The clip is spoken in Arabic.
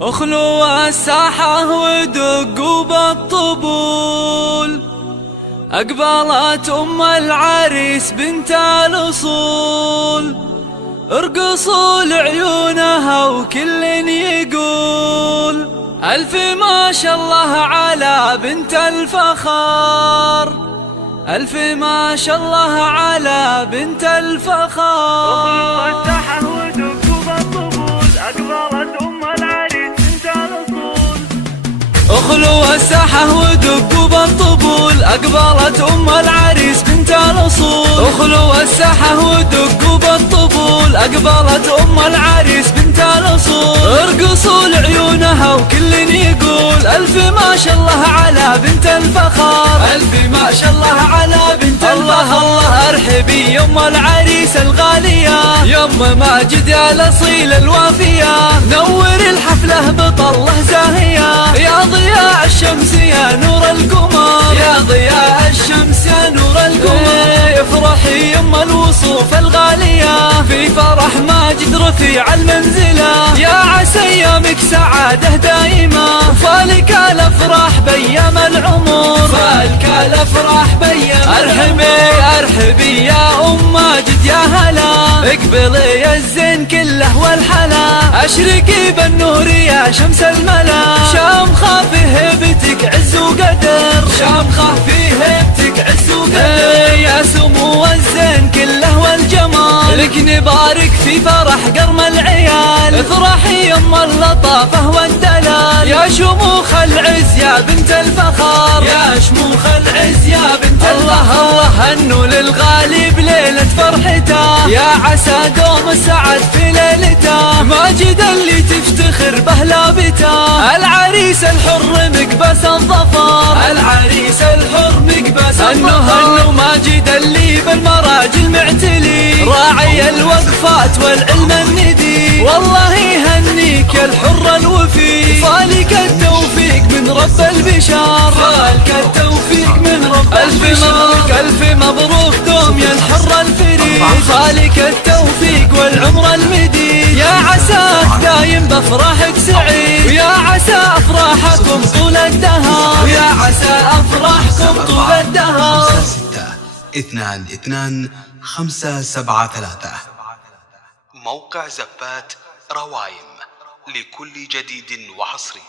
اخلوا الساحة ودقوا بالطبول، أقبلت أم العريس بنت الأصول، ارقصوا لعيونها وكل يقول ألف ما شاء الله على بنت الفخار، ألف ما شاء الله على بنت الفخار. اخلوا الساحة ودقوا بالطبول، أقبلت أم العريس بنت الأصول، اخلوا الساحة ودقوا بالطبول، أقبلت أم العريس بنت الأصول، ارقصوا لعيونها وكل يقول ألف ما شاء الله على بنت الفخار، ألف ما شاء الله على بنت الفخار. الله ارحبي يم العريس الغالية، يم ماجد يا الأصيل الوافية، نور الحفلة بطلة زاهية، يا ضياء الشمس يا نور القمر، يا ضياء الشمس يا نور القمر. افرحي يم الوصوف الغالية، في فرح ماجد رفيع المنزلة، يا عسى ايامك سعادة دائمة، فالك الافراح بيام العمر، فالك الافراح بيام. ارحبي يا ام ماجد يا هلا، اقبلي الزين كله والحلا، اشرقي بالنور يا شمس الملا، شامخة في هيبتك عز وقدر، شامخة في هيبتك عز وقدر، يا سمو الزين كله والجمال، لك نبارك في فرح قرم العيال، افرحي يم اللطافة والدلال، يا شموخ العز يا بنت الفخار، يا شموخ العز يا بنت الفخار. الله هنوا للغالي بليلة فرحته، يا عسى دوم السعد في ليلته، ماجد اللي تفتخر به لابته، العريس الحر مقبس الظفر، العريس الحر مقبس الظفر. هنوا ماجد اللي بالمراجل معتلي، راعي الوقفات والعلم الندي، والله يهنيك يا الحر الوفي، فالك التوفيق من رب البشار، فالك التوفيق من رب البشار. ألف مبروك دوم يا الحر الفريد، فالك التوفيق والعمر المديد، يا عساك دايم بافراحك سعيد، ويا عسى افراحكم طول الدهر، ويا عسى افراحكم طول الدهر. 6-2-2-5-7-3 موقع زبات روايم لكل جديد وحصري.